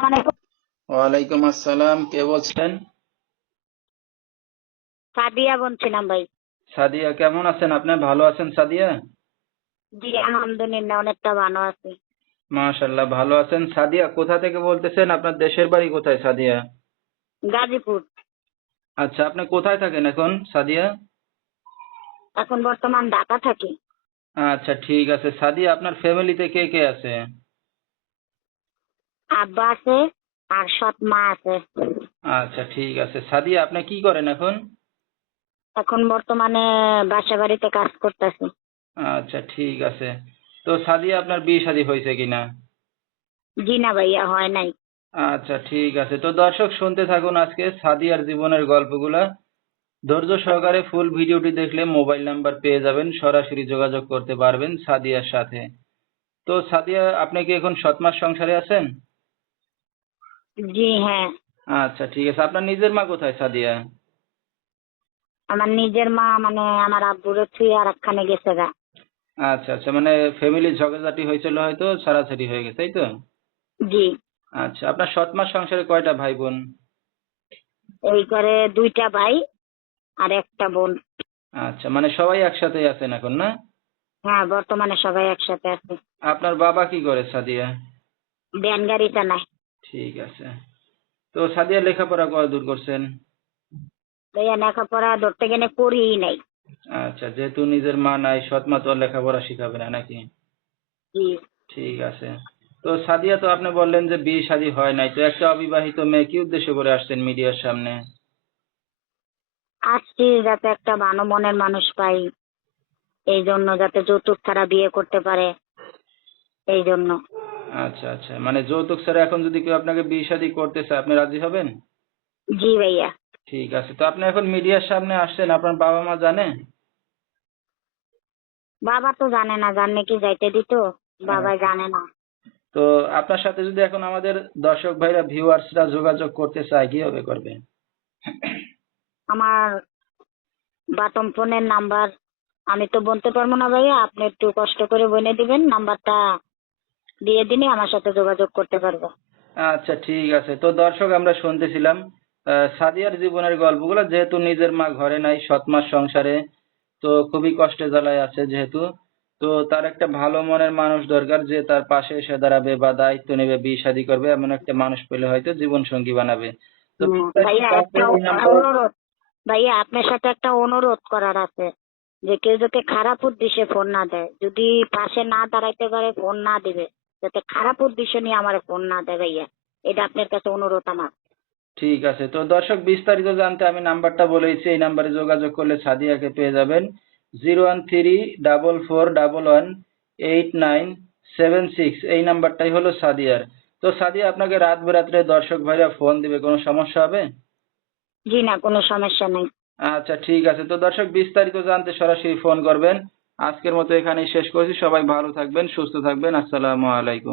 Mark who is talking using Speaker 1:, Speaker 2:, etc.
Speaker 1: ওয়ালাইকুম আসসালাম কে বলছেন?
Speaker 2: সাদিয়া বলছিলাম ভাই।
Speaker 1: সাদিয়া কেমন আছেন? আপনি ভালো আছেন সাদিয়া?
Speaker 2: জি আলহামদুলিল্লাহ অনেকটা ভালো আছি।
Speaker 1: ভালো আছেন। সাদিয়া কোথা থেকে বলতেছেন? আপনার দেশের বাড়ি কোথায় সাদিয়া?
Speaker 2: গাজীপুর।
Speaker 1: আচ্ছা আপনি কোথায় থাকেন এখন সাদিয়া?
Speaker 2: এখন বর্তমান ঢাকা থাকি।
Speaker 1: আচ্ছা ঠিক আছে। সাদিয়া আপনার ফ্যামিলিতে কে কে আছে?
Speaker 2: আব্বা আছে আর সৎ মা আছে।
Speaker 1: আচ্ছা ঠিক আছে। সাদিয়া আপনি কি করেন এখন?
Speaker 2: এখন বর্তমানে বাসা বাড়িতে কাজ করতেছি।
Speaker 1: আচ্ছা ঠিক আছে। তো সাদিয়া আপনার বিয়ে শাদী হয়েছে কিনা?
Speaker 2: জি না ভাইয়া হয় নাই।
Speaker 1: আচ্ছা ঠিক আছে। তো দর্শক শুনতে থাকুন আজকে সাদিয়ার জীবনের গল্পগুলা। ধৈর্য সহকারে ফুল ভিডিওটি দেখলে মোবাইল নাম্বার পেয়ে যাবেন সরাসরি যোগাযোগ করতে পারবেন সাদিয়ার সাথে। তো সাদিয়া আপনি কি এখন সৎ মাস সংসারে আছেন?
Speaker 2: জি হ্যাঁ।
Speaker 1: আচ্ছা ঠিক আছে। আপনার নিজের মা কোথায় সাদিয়া?
Speaker 2: আমার নিজের মা মানে আমার আব্বুরে ছুঁয়ে আর একখানে গেছে গা।
Speaker 1: আচ্ছা আচ্ছা মানে ফ্যামিলি ঝগড়াঝাটি হয়েছিল হয়তো ছাড়াছাড়ি হয়ে গেছে তাই তো?
Speaker 2: জি।
Speaker 1: আচ্ছা আপনার সৎ সংসারে কয়টা ভাই বোন
Speaker 2: এই করে দুইটা ভাই আর একটা বোন।
Speaker 1: আচ্ছা মানে সবাই একসাথে আছেন এখন না?
Speaker 2: হ্যাঁ বর্তমানে সবাই একসাথে আছে।
Speaker 1: আপনার বাবা কি করে সাদিয়া?
Speaker 2: ব্যান গাড়ি চালায়।
Speaker 1: ঠিক আছে। তো সাদিয়া লেখাপড়া কত দূর করছেন?
Speaker 2: ভাইয়া লেখাপড়া ধরতে গেলে করিই নাই।
Speaker 1: আচ্ছা যেহেতু নিজের মা নাই সৎ মা তো লেখাপড়া শিখাবে না নাকি? ঠিক আছে। তো সাদিয়া তো আপনি বললেন যে বিয়ে শাদী হয় নাই তো একটা অবিবাহিত মেয়ে কি উদ্দেশ্য করে আসছেন মিডিয়ার সামনে?
Speaker 2: আসছি যাতে একটা ভালো মনের মানুষ পাই এই জন্য যাতে যৌতুক ছাড়া বিয়ে করতে পারে এই জন্য।
Speaker 1: আচ্ছা আচ্ছা। মানে যৌতুক ছাড়া এখন যদি কেউ আপনাকে বিয়ে শাদী করতে চায় আপনি রাজি হবেন?
Speaker 2: জি ভাইয়া।
Speaker 1: ঠিক আছে। তো আপনি এখন মিডিয়ার সামনে আসছেন আপনার বাবা মা জানে?
Speaker 2: বাবা তো জানে না জানলে কি যাইতে দিত? বাবা জানে না।
Speaker 1: তো আপনার সাথে যদি এখন আমাদের দর্শক ভাইরা ভিউয়ার্সরা যোগাযোগ করতে চায় কীভাবে করবে?
Speaker 2: আমার বাটম ফোনের নাম্বার আমি তো বলতে পারব না ভাইয়া আপনি একটু কষ্ট করে বলে দিবেন নাম্বারটা দিয়ে দিলে আমার সাথে যোগাযোগ করতে পারব।
Speaker 1: আচ্ছা ঠিক আছে। তো দর্শক আমরা শুনতেছিলাম সাদিয়ার জীবনের গল্পগুলো যেহেতু নিজের মা ঘরে নাই সৎ মাস সংসারে তো খুবই কষ্টে জ্বালায় আছে যেহেতু। তো তার একটা ভালো মনের মানুষ দরকার যে তার পাশে এসে দাঁড়াবে বা দায়িত্ব নেবে বিয়ে শাদী করবে এমন একটা মানুষ পেলে হয়তো জীবন সঙ্গী বানাবে। তো
Speaker 2: ভাইয়া আপনার সাথে একটা অনুরোধ করার আছে যে কেউ যাতে খারাপ উদ্দেশ্যে ফোন না দেয় যদি পাশে না দাঁড়াইতে পারে ফোন না দিবে যাতে খারাপ উদ্দেশ্য নিয়ে আমার ফোন না দেয় ভাইয়া। এটা আপনার কাছে অনুরোধ আমার।
Speaker 1: ঠিক আছে তো দর্শক বিস্তারিত জানতে আমি নাম্বারটা বলেছি এই নাম্বারে যোগাযোগ করলে সাদিয়াকে পেয়ে যাবেন। Zero one three double four double one eight nine seven six এই নাম্বারটাই হলো সাদিয়ার। তো সাদিয়া আপনাকে রাত বেরাত্রে দর্শক ভাইরা ফোন দিবে কোনো সমস্যা হবে?
Speaker 2: জি না কোনো সমস্যা নেই।
Speaker 1: আচ্ছা ঠিক আছে তো দর্শক বিস্তারিত জানতে সরাসরি ফোন করবেন। আজকের মতো এখানেই শেষ করছি। সবাই ভালো থাকবেন সুস্থ থাকবেন। আসসালামু আলাইকুম।